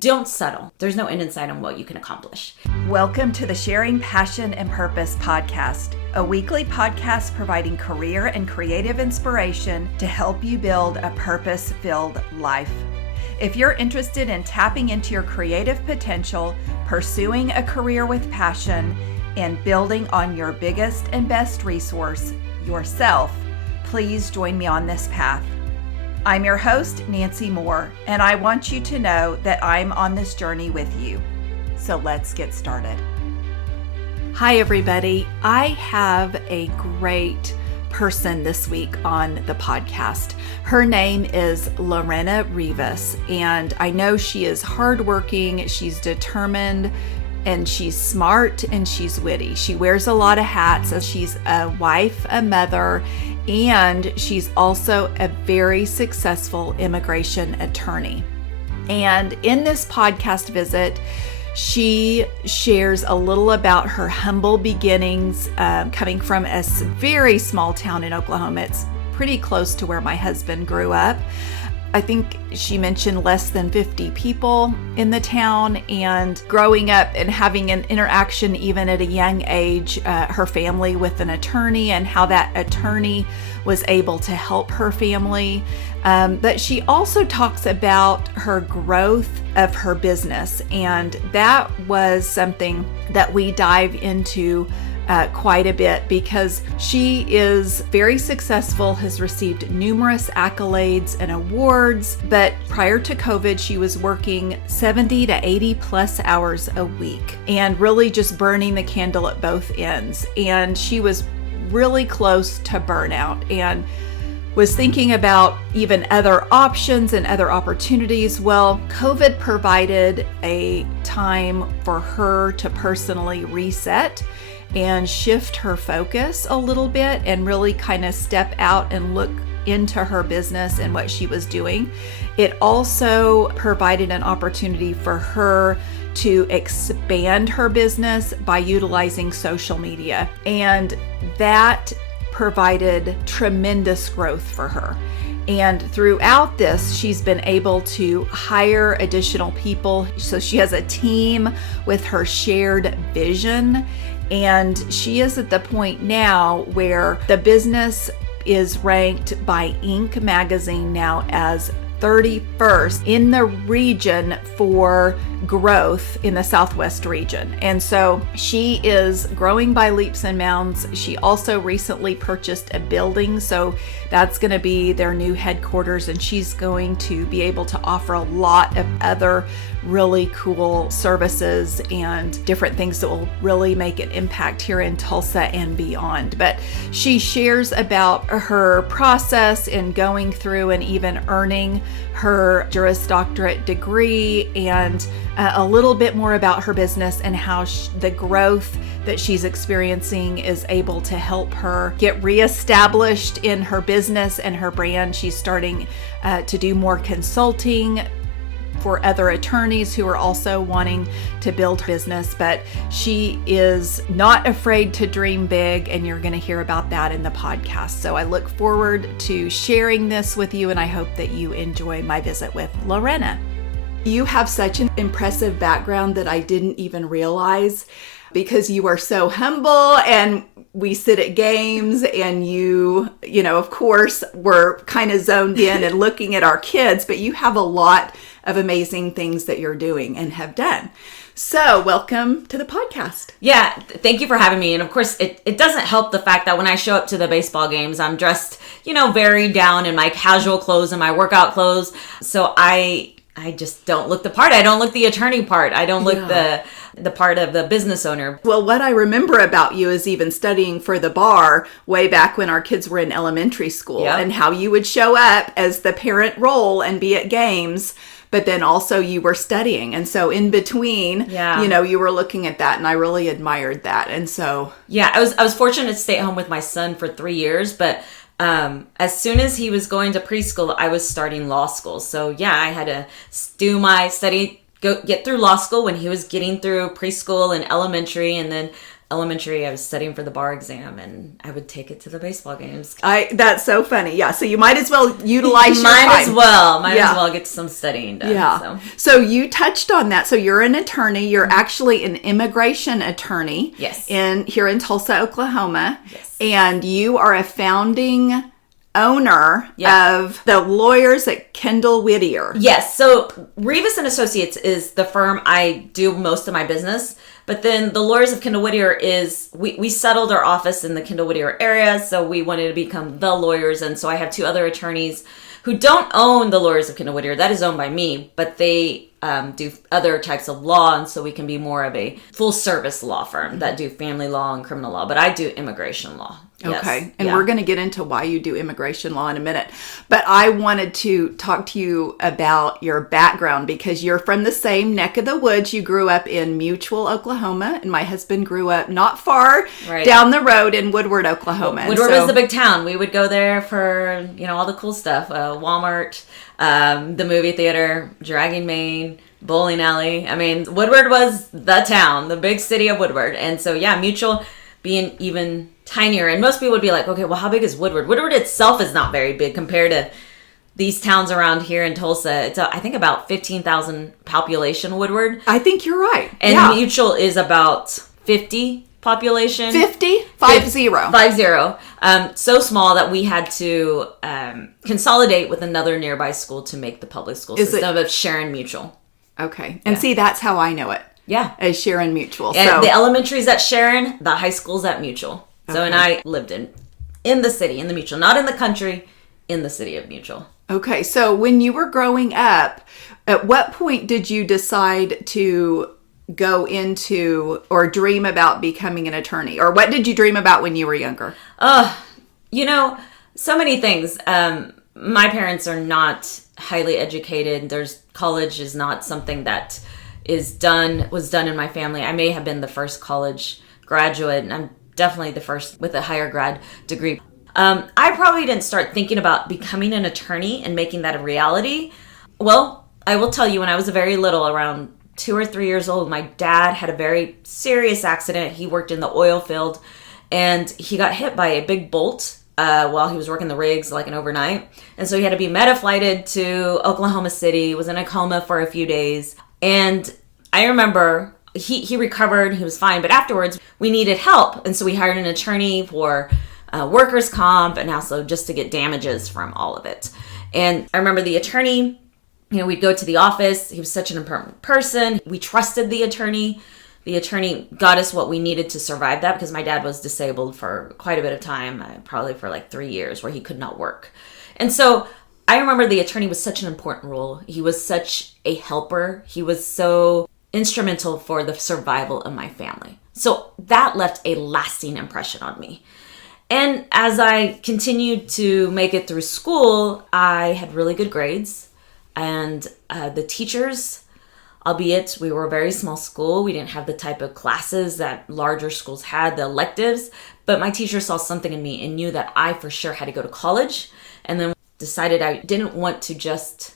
Don't settle. There's no end in sight on what you can accomplish. Welcome to the Sharing Passion and Purpose podcast, a weekly podcast providing career and creative inspiration to help you build a purpose-filled life. If you're interested in tapping into your creative potential, pursuing a career with passion, and building on your biggest and best resource, yourself, please join me on this path. I'm your host, Nancy Moore, and I want you to know that I'm on this journey with you. So let's get started. Hi, everybody. I have a great person this week on the podcast. Her name is Lorena Rivas, and I know she is hardworking, she's determined, and she's smart and she's witty. She wears a lot of hats as she's a wife, a mother, and she's also a very successful immigration attorney. And in this podcast visit, she shares a little about her humble beginnings, coming from a very small town in Oklahoma. It's pretty close to where my husband grew up. I think she mentioned less than 50 people in the town, and growing up and having an interaction even at a young age, her family with an attorney and how that attorney was able to help her family. But she also talks about her growth of her business, and that was something that we dive into quite a bit because she is very successful, has received numerous accolades and awards, but prior to COVID, she was working 70 to 80 plus hours a week and really just burning the candle at both ends. And she was really close to burnout and was thinking about even other options and other opportunities. Well, COVID provided a time for her to personally reset and shift her focus a little bit and really kind of step out and look into her business and what she was doing. It also provided an opportunity for her to expand her business by utilizing social media. And that provided tremendous growth for her. And throughout this, she's been able to hire additional people. So she has a team with her shared vision. And she is at the point now where the business is ranked by Inc. magazine now as 31st in the region for growth in the Southwest region. And so she is growing by leaps and bounds. She also recently purchased a building, so that's going to be their new headquarters, and she's going to be able to offer a lot of other really cool services and different things that will really make an impact here in Tulsa and beyond. But she shares about her process in going through and even earning her Juris Doctorate degree, and a little bit more about her business and how the growth that she's experiencing is able to help her get reestablished in her business and her brand. She's starting to do more consulting for other attorneys who are also wanting to build business, but she is not afraid to dream big, and you're going to hear about that in the podcast. So I look forward to sharing this with you, and I hope that you enjoy my visit with Lorena. You have such an impressive background that I didn't even realize, because you are so humble, and we sit at games and you know, of course, we're kind of zoned in and looking at our kids, but you have a lot of amazing things that you're doing and have done. So welcome to the podcast. Yeah, thank you for having me. And of course, it doesn't help the fact that when I show up to the baseball games, I'm dressed, very down in my casual clothes and my workout clothes. So I just don't look the part. I don't look the attorney part. I don't look the part of the business owner. Well, what I remember about you is even studying for the bar way back when our kids were in elementary school, and how you would show up as the parent role and be at games, but then also you were studying. And so in between, you were looking at that, and I really admired that. And so, I was fortunate to stay at home with my son for 3 years, but as soon as he was going to preschool, I was starting law school. So I had to do my study, get through law school when he was getting through preschool and elementary, and then elementary, I was studying for the bar exam, and I would take it to the baseball games. That's so funny. Yeah. So you might as well utilize your time. Might as well get some studying done. Yeah. So you touched on that. So you're an attorney. You're actually an immigration attorney. Yes. Here in Tulsa, Oklahoma. Yes. And you are a founding owner of the lawyers at Kendall Whittier. Yes. So Rivas and Associates is the firm I do most of my business. But then the lawyers of Kendall Whittier we settled our office in the Kendall Whittier area. So we wanted to become the lawyers. And so I have two other attorneys who don't own the lawyers of Kendall Whittier. That is owned by me, but they do other types of law. And so we can be more of a full service law firm that do family law and criminal law. But I do immigration law. Okay. Yes. And we're going to get into why you do immigration law in a minute. But I wanted to talk to you about your background because you're from the same neck of the woods. You grew up in Mutual, Oklahoma, and my husband grew up not far down the road in Woodward, Oklahoma. Woodward was the big town. We would go there for, all the cool stuff. Walmart, the movie theater, Dragging Main, bowling alley. I mean, Woodward was the town, the big city of Woodward. And so, Mutual being even tinier. And most people would be like, okay, well, how big is Woodward? Woodward itself is not very big compared to these towns around here in Tulsa. It's, I think, about 15,000 population, Woodward. I think you're right. And Mutual is about 50 population. 50? 50. So small that we had to consolidate with another nearby school to make the public school system of Sharon Mutual. Okay. And see, that's how I know it. Yeah. As Sharon Mutual. And the elementary's at Sharon, the high school's at Mutual. So, and I lived in the city, in the Mutual, not in the country, in the city of Mutual. Okay. So when you were growing up, at what point did you decide to go into or dream about becoming an attorney? Or what did you dream about when you were younger? So many things. My parents are not highly educated. College is not something that was done in my family. I may have been the first college graduate, and I'm definitely the first with a higher grad degree. I probably didn't start thinking about becoming an attorney and making that a reality. Well, I will tell you, when I was very little, around 2 or 3 years old, my dad had a very serious accident. He worked in the oil field, and he got hit by a big bolt while he was working the rigs, like an overnight. And so he had to be meta-flighted to Oklahoma City, was in a coma for a few days. And I remember he recovered, he was fine, but afterwards we needed help. And so we hired an attorney for workers' comp and also just to get damages from all of it. And I remember the attorney, we'd go to the office. He was such an important person. We trusted the attorney. The attorney got us what we needed to survive that, because my dad was disabled for quite a bit of time, probably for like 3 years, where he could not work. And so I remember the attorney was such an important role. He was such a helper. He was so instrumental for the survival of my family. So that left a lasting impression on me. And as I continued to make it through school, I had really good grades. And the teachers, albeit we were a very small school, we didn't have the type of classes that larger schools had, the electives, but my teacher saw something in me and knew that I for sure had to go to college, and then decided I didn't want to just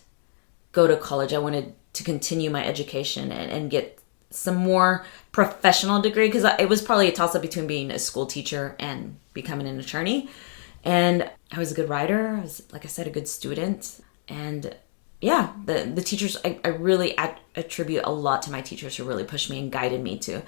go to college. I wanted to continue my education and get some more professional degree, because it was probably a toss-up between being a school teacher and becoming an attorney. And I was a good writer. I was, like I said, a good student. And the teachers, I really attribute a lot to my teachers who really pushed me and guided me to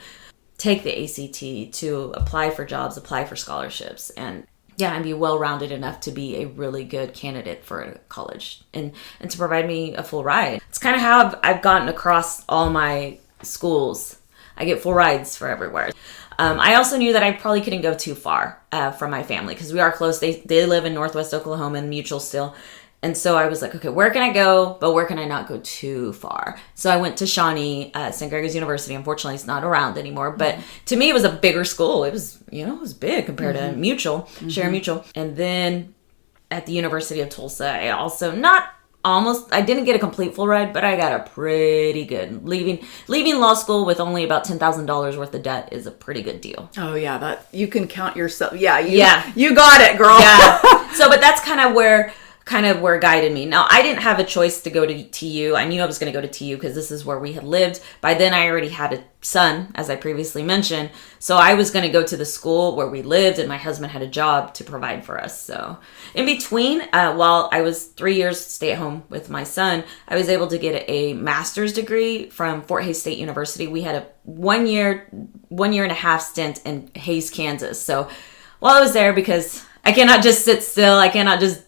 take the ACT, to apply for jobs, apply for scholarships, and be well-rounded enough to be a really good candidate for college and to provide me a full ride. It's kind of how I've gotten across all my schools. I get full rides for everywhere. I also knew that I probably couldn't go too far from my family, because we are close. They live in Northwest Oklahoma and Mutual still. And so I was like, okay, where can I go, but where can I not go too far? So I went to Shawnee, St. Gregory's University. Unfortunately, it's not around anymore. But to me, it was a bigger school. It was, it was big compared to Mutual, Sharon Mutual. And then at the University of Tulsa, I didn't get a complete full ride, but I got a pretty good. Leaving law school with only about $10,000 worth of debt is a pretty good deal. Oh yeah, that you can count yourself. You got it, girl. Yeah. So, but that's kind of where kind of where guided me. Now, I didn't have a choice to go to TU. I knew I was going to go to TU because this is where we had lived. By then, I already had a son, as I previously mentioned. So I was going to go to the school where we lived, and my husband had a job to provide for us. So in between, while I was 3 years stay at home with my son, I was able to get a master's degree from Fort Hays State University. We had a 1 year and a half stint in Hays, Kansas. So while I was there, because I cannot just sit still, I cannot just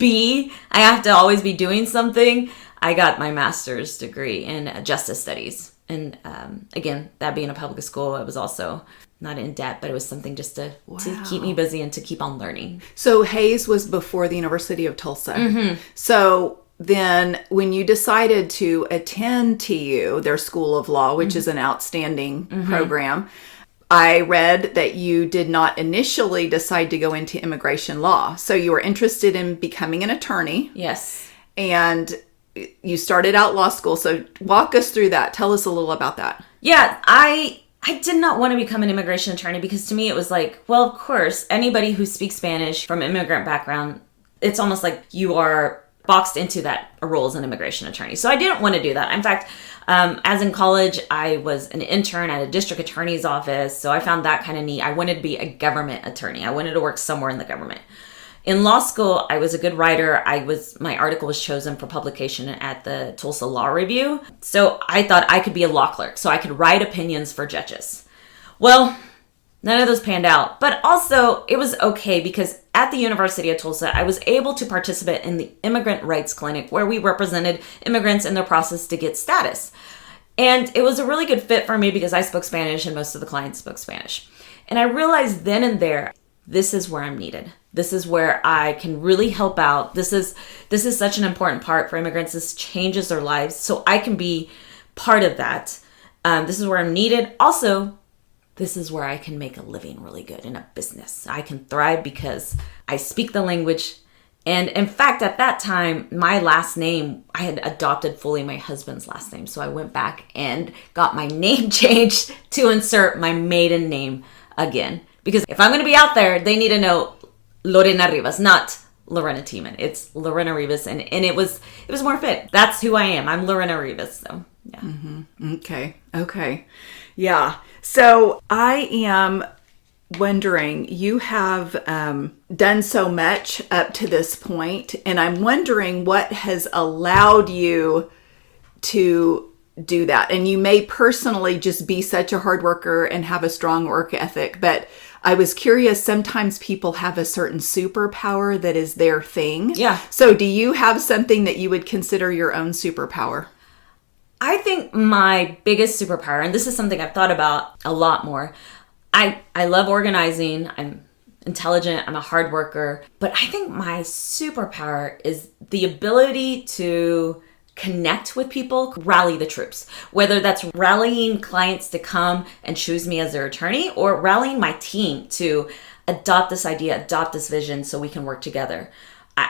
I have to always be doing something. I got my master's degree in justice studies. And again, that being a public school, it was also not in debt, but it was something just to keep me busy and to keep on learning. So Hays was before the University of Tulsa. Mm-hmm. So then when you decided to attend TU, their School of Law, which is an outstanding program, I read that you did not initially decide to go into immigration law. So you were interested in becoming an attorney. Yes. And you started out law school. So walk us through that. Tell us a little about that. Yeah, I did not want to become an immigration attorney because to me it was like, well, of course, anybody who speaks Spanish from immigrant background, it's almost like you are boxed into that role as an immigration attorney. So I didn't want to do that. In fact, as in college, I was an intern at a district attorney's office. So I found that kind of neat. I wanted to be a government attorney. I wanted to work somewhere in the government. In law school, I was a good writer. My article was chosen for publication at the Tulsa Law Review. So I thought I could be a law clerk, so I could write opinions for judges. Well, none of those panned out, but also it was okay because at the University of Tulsa, I was able to participate in the Immigrant Rights Clinic where we represented immigrants in their process to get status. And it was a really good fit for me because I spoke Spanish and most of the clients spoke Spanish. And I realized then and there, this is where I'm needed. This is where I can really help out. This is such an important part for immigrants. This changes their lives. So I can be part of that. This is where I'm needed. Also, this is where I can make a living really good in a business. I can thrive because I speak the language. And in fact, at that time, my last name, I had adopted fully my husband's last name. So I went back and got my name changed to insert my maiden name again. Because if I'm going to be out there, they need to know Lorena Rivas, not Lorena Tiemann. It's Lorena Rivas. And it was more fit. That's who I am. I'm Lorena Rivas. So, yeah. Mm-hmm. Okay. Yeah. So I am wondering, you have done so much up to this point, and I'm wondering what has allowed you to do that. And you may personally just be such a hard worker and have a strong work ethic, but I was curious, sometimes people have a certain superpower that is their thing. Yeah. So do you have something that you would consider your own superpower? I think my biggest superpower, and this is something I've thought about a lot more, I love organizing. I'm intelligent. I'm a hard worker. But I think my superpower is the ability to connect with people, rally the troops, whether that's rallying clients to come and choose me as their attorney or rallying my team to adopt this idea, adopt this vision so we can work together.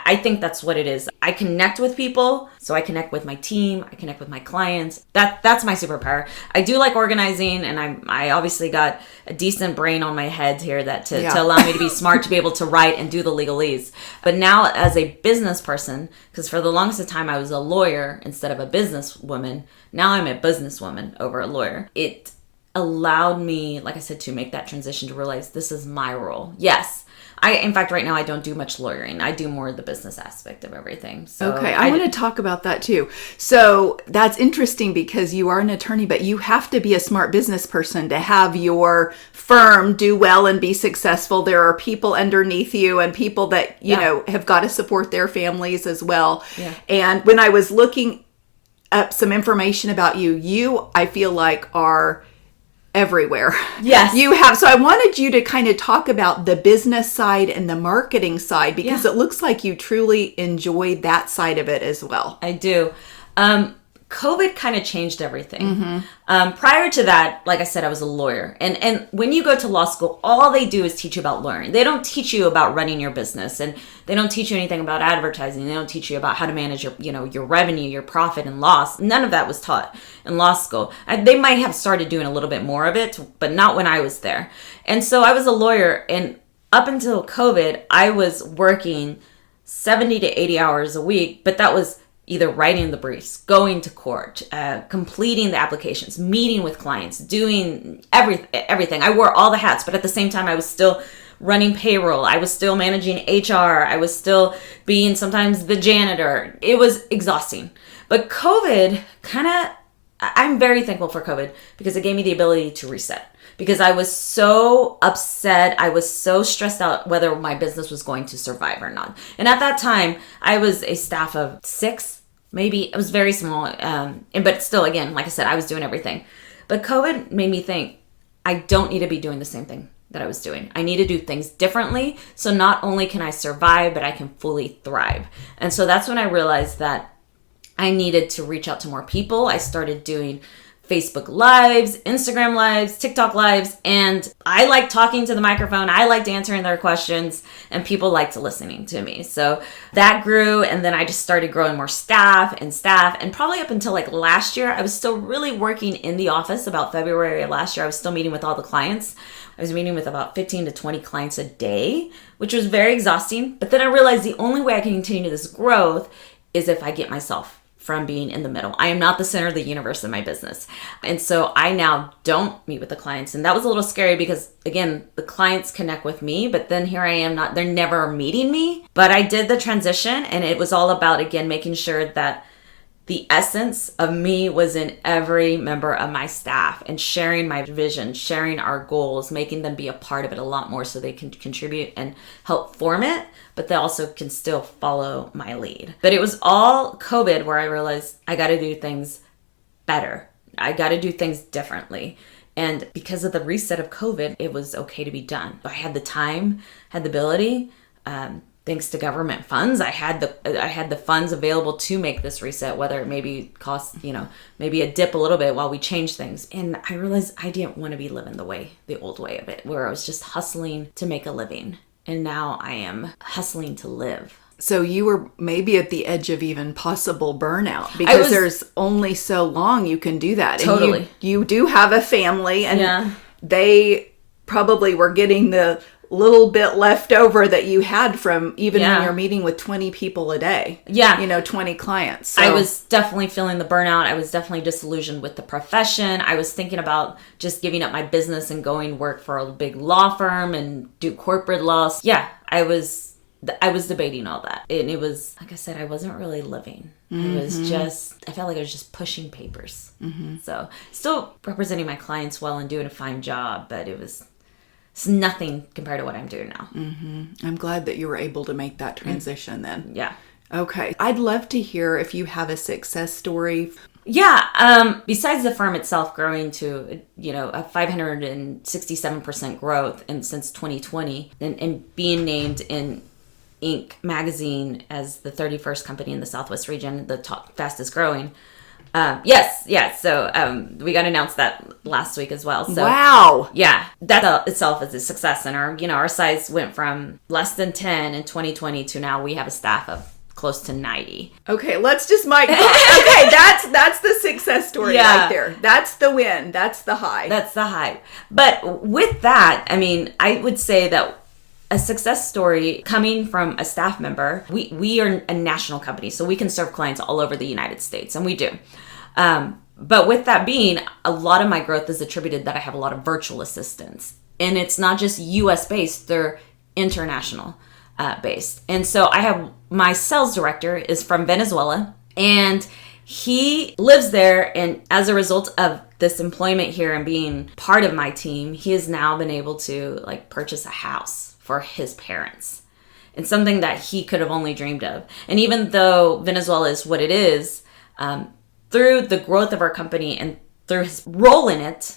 I think that's what it is. I connect with people, so I connect with my team, I connect with my clients. That's my superpower. I do like organizing, and I obviously got a decent brain on my head here to allow me to be smart, to be able to write and do the legalese. But now as a business person, because for the longest time I was a lawyer instead of a businesswoman, now I'm a businesswoman over a lawyer. It allowed me, like I said, to make that transition to realize this is my role. Yes. In fact, right now I don't do much lawyering. I do more of the business aspect of everything. So okay, I want to talk about that too. So that's interesting because you are an attorney, but you have to be a smart business person to have your firm do well and be successful. There are people underneath you and people that, you know, have got to support their families as well. Yeah. And when I was looking up some information about you, I feel like are everywhere. Yes. You have. So I wanted you to kind of talk about the business side and the marketing side because it looks like you truly enjoyed that side of it as well. I do. COVID kind of changed everything. Prior to that, like I said, I was a lawyer. And when you go to law school, all they do is teach you about lawyering. They don't teach you about running your business, and they don't teach you anything about advertising. They don't teach you about how to manage your revenue, your profit and loss. None of that was taught in law school. They might have started doing a little bit more of it, but not when I was there. And so I was a lawyer, and up until COVID, I was working 70 to 80 hours a week, but that was either writing the briefs, going to court, completing the applications, meeting with clients, doing everything. I wore all the hats, but at the same time, I was still running payroll. I was still managing HR. I was still being sometimes the janitor. It was exhausting. But COVID I'm very thankful for COVID because it gave me the ability to reset. Because I was so upset, I was so stressed out whether my business was going to survive or not. And at that time, I was a staff of 6, maybe. It was very small, but still, again, like I said, I was doing everything. But COVID made me think, I don't need to be doing the same thing that I was doing. I need to do things differently, so not only can I survive, but I can fully thrive. And so that's when I realized that I needed to reach out to more people. I started doing Facebook Lives, Instagram Lives, TikTok Lives, and I liked talking to the microphone. I liked answering their questions, and people liked listening to me. So that grew, and then I just started growing more staff, and probably up until like last year, I was still really working in the office. About February of last year, I was still meeting with all the clients. I was meeting with about 15 to 20 clients a day, which was very exhausting. But then I realized the only way I can continue this growth is if I get myself from being in the middle. I am not the center of the universe in my business. And so I now don't meet with the clients. And that was a little scary because, again, the clients connect with me, but then here I am they're never meeting me. But I did the transition, and it was all about, again, making sure that the essence of me was in every member of my staff and sharing my vision, sharing our goals, making them be a part of it a lot more so they can contribute and help form it, but they also can still follow my lead. But it was all COVID where I realized I got to do things better. I got to do things differently. And because of the reset of COVID, it was okay to be done. I had the time, had the ability, thanks to government funds, I had the funds available to make this reset, whether it maybe cost, maybe a dip a little bit while we change things. And I realized I didn't want to be living the old way of it, where I was just hustling to make a living. And now I am hustling to live. So you were maybe at the edge of even possible burnout because there's only so long you can do that. Totally. And you do have a family, and they probably were getting the little bit left over that you had from even when you're meeting with 20 people a day. 20 clients. So. I was definitely feeling the burnout. I was definitely disillusioned with the profession. I was thinking about just giving up my business and going work for a big law firm and do corporate law. Yeah, I was debating all that. And it was, like I said, I wasn't really living. I felt like I was just pushing papers. So still representing my clients well and doing a fine job, but it's nothing compared to what I'm doing now. I'm glad that you were able to make that transition then. Yeah. Okay. I'd love to hear if you have a success story. Yeah. Besides the firm itself growing to, a 567% growth since 2020 and being named in Inc. magazine as the 31st company in the Southwest region, the top fastest growing. So we got announced that last week as well. So, wow. Yeah, that itself is a success. And our size went from less than 10 in 2020 to now we have a staff of close to 90. Okay, let's just mic drop. Okay, that's the success story right there. That's the win. That's the high. That's the high. But with that, I would say that a success story coming from a staff member, we are a national company, so we can serve clients all over the United States, and we do. But with that being, a lot of my growth is attributed that I have a lot of virtual assistants. And it's not just US based, they're international based. And so I have my sales director is from Venezuela, and he lives there. And as a result of this employment here and being part of my team, he has now been able to purchase a house for his parents. And something that he could have only dreamed of. And even though Venezuela is what it is, through the growth of our company and through his role in it,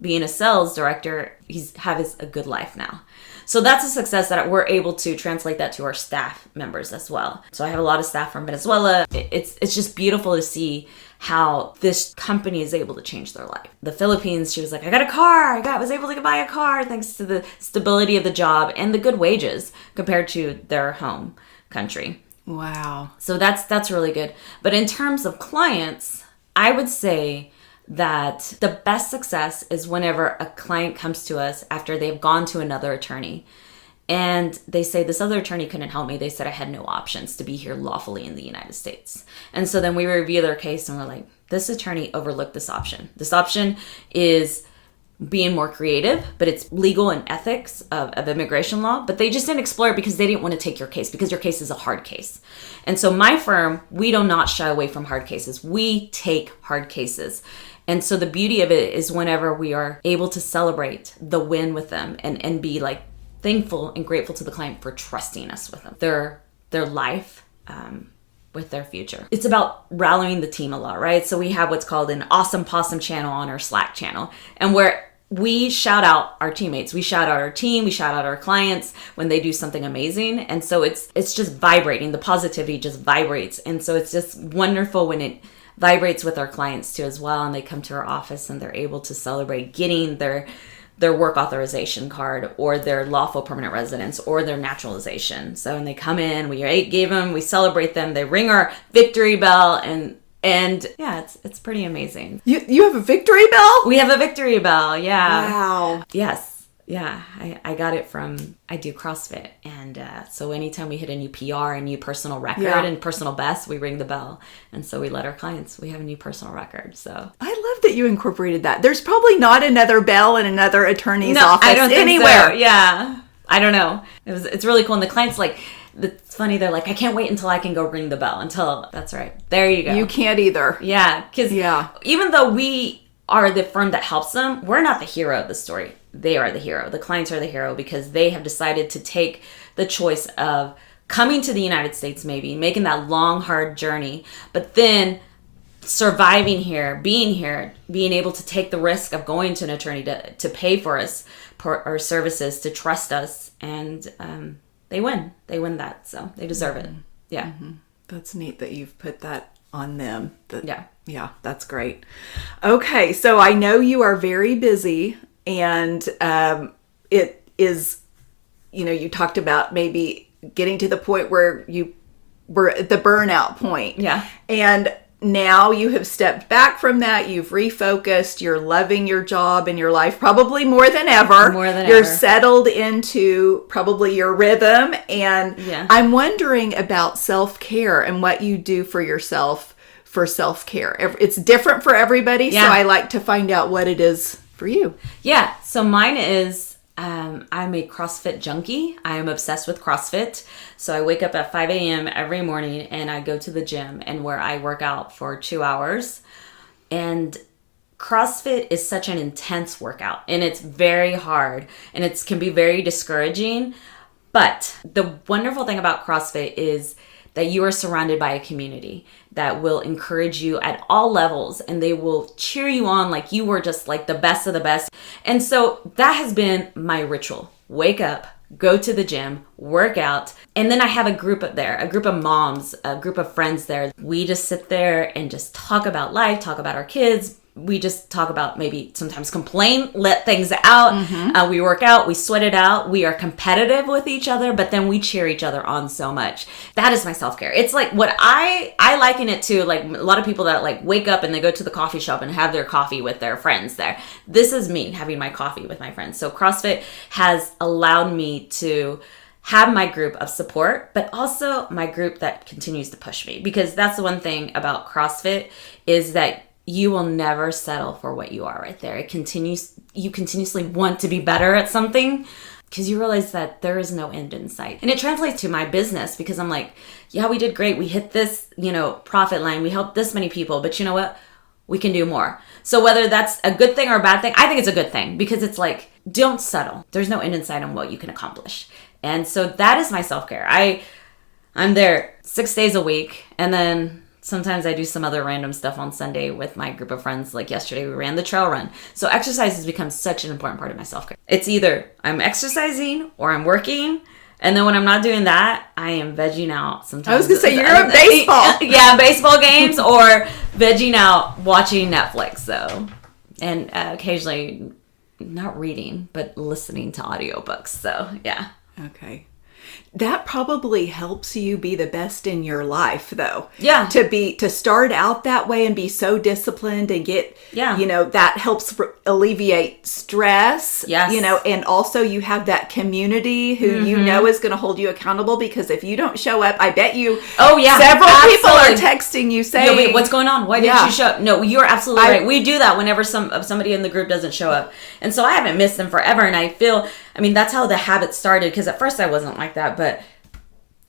being a sales director, he's has a good life now. So that's a success that we're able to translate that to our staff members as well. So I have a lot of staff from Venezuela. It's just beautiful to see how this company is able to change their life. The Philippines, she was like, I got a car. Was able to buy a car thanks to the stability of the job and the good wages compared to their home country. Wow. So that's really good. But in terms of clients, I would say that the best success is whenever a client comes to us after they've gone to another attorney And they say this other attorney couldn't help me. They said I had no options to be here lawfully in the United States. And so then we review their case and we're like, this attorney overlooked this option. This option is being more creative, but it's legal and ethics of immigration law. But they just didn't explore it because they didn't want to take your case, because your case is a hard case. And so my firm, we do not shy away from hard cases. We take hard cases. And so the beauty of it is whenever we are able to celebrate the win with them and be like thankful and grateful to the client for trusting us with them, their life, with their future. It's about rallying the team a lot, right? So we have what's called an Awesome Possum channel on our Slack channel, and where we shout out our teammates, we shout out our team, we shout out our clients when they do something amazing. And so it's just vibrating. The positivity just vibrates. And so it's just wonderful when it vibrates with our clients too as well. And they come to our office and they're able to celebrate getting their work authorization card or their lawful permanent residence or their naturalization. So when they come in, we celebrate them, they ring our victory bell, and yeah, it's pretty amazing. You have a victory bell? We have a victory bell, yeah. Wow. Yes. Yeah, I got it from, I do CrossFit. And so anytime we hit a new PR, a new personal record and personal best, we ring the bell. And so we let our clients, we have a new personal record. So I love that you incorporated that. There's probably not another bell in another attorney's office I don't think anywhere. So. Yeah. I don't know. It's really cool. And the clients it's funny. They're like, I can't wait until I can go ring the bell that's right. There you go. You can't either. Yeah. Because even though we are the firm that helps them, we're not the hero of the story. They are the hero. The clients are the hero because they have decided to take the choice of coming to the United States, maybe making that long, hard journey, but then surviving here, being able to take the risk of going to an attorney to pay for us, our services, to trust us. And they win. They win that. So they deserve it. Yeah. Mm-hmm. That's neat that you've put that on them. Yeah, that's great. Okay, so I know you are very busy, and it is, you talked about maybe getting to the point where you were at the burnout point. Yeah. And now you have stepped back from that. You've refocused. You're loving your job and your life probably more than ever. You're settled into probably your rhythm. And I'm wondering about self-care and what you do for yourself for self-care. It's different for everybody. So I like to find out what it is for you. Yeah. So mine is, I'm a CrossFit junkie. I am obsessed with CrossFit. So I wake up at 5 a.m. every morning and I go to the gym, and where I work out for 2 hours. And CrossFit is such an intense workout, and it's very hard, and it can be very discouraging. But the wonderful thing about CrossFit is that you are surrounded by a community that will encourage you at all levels, and they will cheer you on like you were just like the best of the best. And so that has been my ritual. Wake up, go to the gym, work out, and then I have a group up there, a group of moms, a group of friends there. We just sit there and just talk about life, talk about our kids. We just talk about, maybe sometimes complain, let things out. Mm-hmm. We work out, we sweat it out. We are competitive with each other, but then we cheer each other on so much. That is my self-care. It's like what I liken it to, like a lot of people that like wake up and they go to the coffee shop and have their coffee with their friends there. This is me having my coffee with my friends. So CrossFit has allowed me to have my group of support, but also my group that continues to push me, because that's the one thing about CrossFit is that you will never settle for what you are right there. You continuously want to be better at something because you realize that there is no end in sight. And it translates to my business because I'm like, yeah, we did great. We hit this, profit line. We helped this many people, but you know what? We can do more. So whether that's a good thing or a bad thing, I think it's a good thing because it's like, don't settle. There's no end in sight on what you can accomplish. And so that is my self-care. I'm there 6 days a week, and then sometimes I do some other random stuff on Sunday with my group of friends. Like yesterday, we ran the trail run. So exercise has become such an important part of my self-care. It's either I'm exercising or I'm working. And then when I'm not doing that, I am vegging out sometimes. I was going to say, you're at baseball. Yeah, baseball games or vegging out watching Netflix. So, and occasionally not reading, but listening to audiobooks. So, yeah. Okay. That probably helps you be the best in your life, though. Yeah. To start out that way and be so disciplined and get, that helps alleviate stress. Yes. And also you have that community who is going to hold you accountable, because if you don't show up, I bet you several people are texting you saying, wait, what's going on? Why didn't you show up? No, you're absolutely right. We do that whenever somebody in the group doesn't show up. And so I haven't missed them forever. And I feel, that's how the habit started, because at first I wasn't like that, but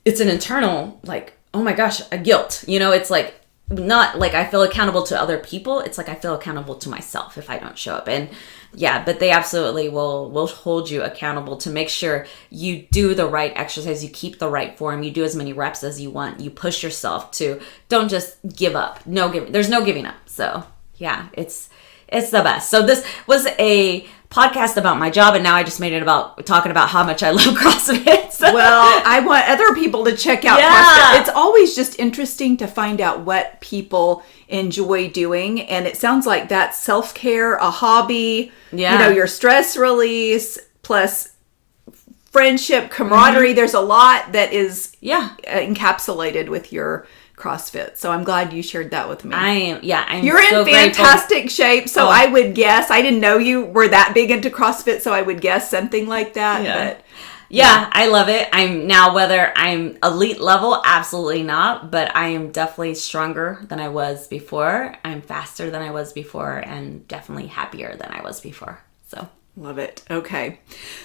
it's an internal, like, oh my gosh, a guilt. It's like, not like I feel accountable to other people. It's like I feel accountable to myself if I don't show up. And but they absolutely will hold you accountable to make sure you do the right exercise, you keep the right form, you do as many reps as you want, you push yourself to, don't just give up. There's no giving up. So yeah, it's the best. So this was a podcast about my job, and now I just made it about talking about how much I love CrossFit. So. Well, I want other people to check out CrossFit. It's always just interesting to find out what people enjoy doing, and it sounds like that's self-care, a hobby, your stress release, plus friendship, camaraderie. There's a lot that is encapsulated with your CrossFit. So I'm glad you shared that with me. You're in fantastic shape. So I would guess, I didn't know you were that big into CrossFit, so I would guess something like that. But I love it. I'm now, whether I'm elite level, absolutely not, but I am definitely stronger than I was before. I'm faster than I was before, and definitely happier than I was before. So love it. Okay.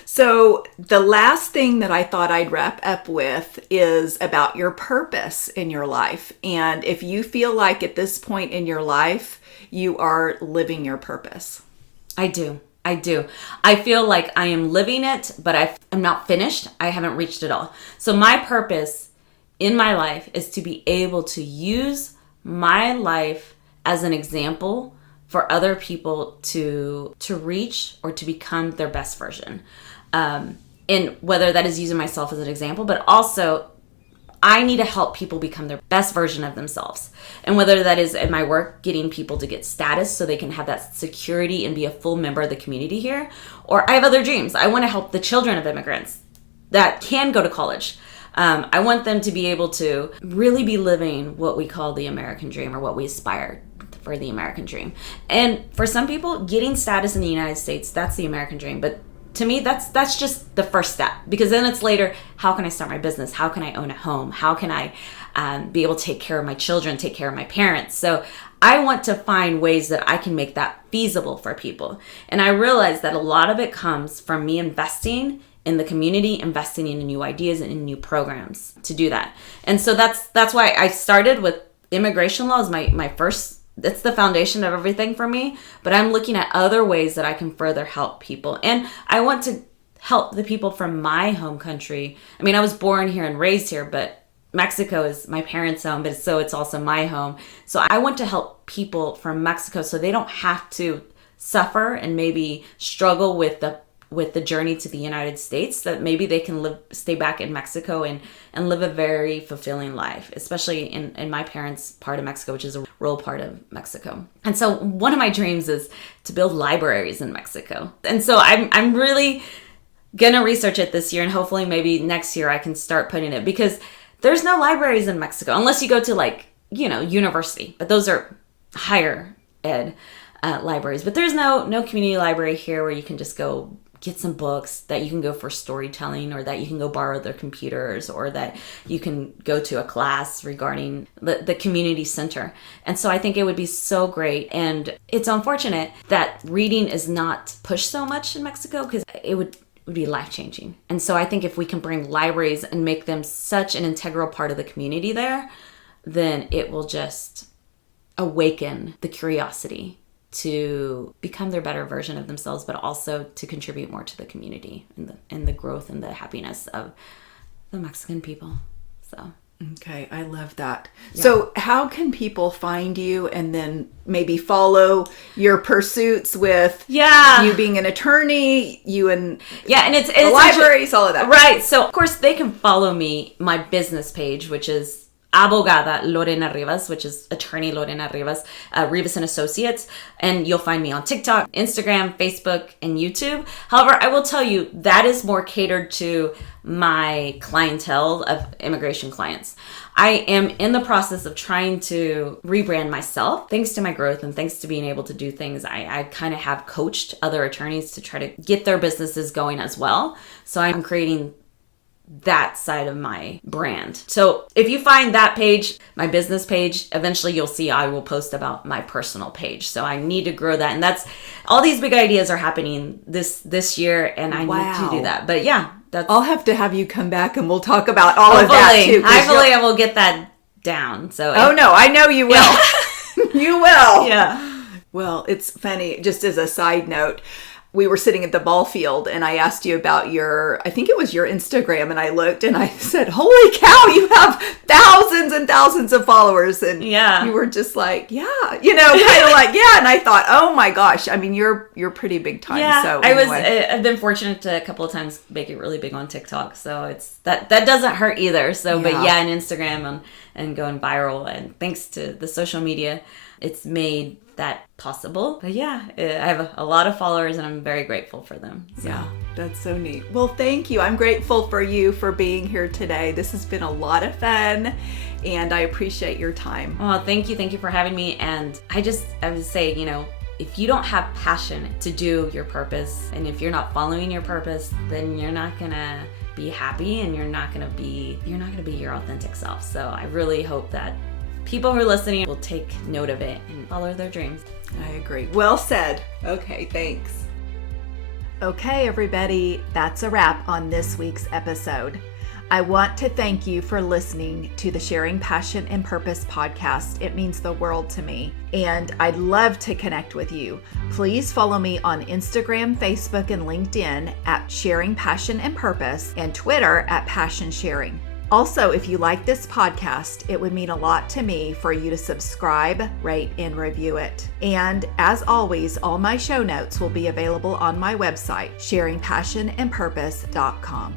So the last thing that I thought I'd wrap up with is about your purpose in your life. And if you feel like at this point in your life, you are living your purpose. I do. I feel like I am living it, but I'm not finished. I haven't reached it all. So my purpose in my life is to be able to use my life as an example for other people to reach or to become their best version. And whether that is using myself as an example, but also I need to help people become their best version of themselves. And whether that is in my work, getting people to get status so they can have that security and be a full member of the community here, or I have other dreams. I want to help the children of immigrants that can go to college. I want them to be able to really be living what we call the American dream, or what we aspire for the American dream. And for some people, getting status in the United States, that's the American dream. But to me, that's just the first step, because then it's later, how can I start my business? How can I own a home? How can I be able to take care of my children, take care of my parents? So I want to find ways that I can make that feasible for people. And I realize that a lot of it comes from me investing in the community, investing in new ideas and in new programs to do that. And so that's why I started with immigration law as my first. That's the foundation of everything for me, but I'm looking at other ways that I can further help people. And I want to help the people from my home country. I was born here and raised here, but Mexico is my parents' home, but so it's also my home. So I want to help people from Mexico so they don't have to suffer and maybe struggle with the journey to the United States, that maybe they can stay back in Mexico and live a very fulfilling life, especially in my parents' part of Mexico, which is a rural part of Mexico. And so one of my dreams is to build libraries in Mexico. And so I'm really gonna research it this year, and hopefully maybe next year I can start putting it, because there's no libraries in Mexico unless you go to university, but those are higher ed libraries. But there's no community library here where you can just go get some books, that you can go for storytelling, or that you can go borrow their computers, or that you can go to a class regarding the community center. And so I think it would be so great. And it's unfortunate that reading is not pushed so much in Mexico, because it would be life-changing. And so I think if we can bring libraries and make them such an integral part of the community there, then it will just awaken the curiosity to become their better version of themselves, but also to contribute more to the community and the growth and the happiness of the Mexican people. So okay, I love that. Yeah. So how can people find you and then maybe follow your pursuits with you being an attorney, and it's the libraries, all of that? Right. So of course they can follow me, my business page, which is Abogada Lorena Rivas, which is attorney Lorena Rivas, Rivas and Associates. And you'll find me on TikTok, Instagram, Facebook, and YouTube. However, I will tell you that is more catered to my clientele of immigration clients. I am in the process of trying to rebrand myself. Thanks to my growth and thanks to being able to do things, I kind of have coached other attorneys to try to get their businesses going as well. So I'm creating that side of my brand. So if you find that page, my business page, eventually you'll see I will post about my personal page. So I need to grow that. And that's all these big ideas are happening this year, and I need to do that. But yeah, I'll have to have you come back and we'll talk about all of that too. Hopefully I will get that down. So no, I know you will. Yeah. You will. Yeah. Well, it's funny, just as a side note, we were sitting at the ball field and I asked you about I think it was your Instagram, and I looked and I said, holy cow, you have thousands and thousands of followers. And you were just like, kind of like, yeah. And I thought, oh my gosh, I mean, you're pretty big time. Yeah, so anyway. I've been fortunate to a couple of times make it really big on TikTok. So it's that doesn't hurt either. So, but and Instagram and going viral, and thanks to the social media, it's made that possible. But yeah, I have a lot of followers and I'm very grateful for them. So. Yeah, that's so neat. Well, thank you. I'm grateful for you for being here today. This has been a lot of fun and I appreciate your time. Oh, thank you. Thank you for having me. And I would say, if you don't have passion to do your purpose, and if you're not following your purpose, then you're not gonna be happy and you're not gonna be your authentic self. So I really hope that people who are listening will take note of it and follow their dreams. I agree. Well said. Okay, thanks. Okay, everybody, that's a wrap on this week's episode. I want to thank you for listening to the Sharing Passion and Purpose podcast. It means the world to me, and I'd love to connect with you. Please follow me on Instagram, Facebook, and LinkedIn at Sharing Passion and Purpose, and Twitter at Passion Sharing. Also, if you like this podcast, it would mean a lot to me for you to subscribe, rate, and review it. And as always, all my show notes will be available on my website, sharingpassionandpurpose.com.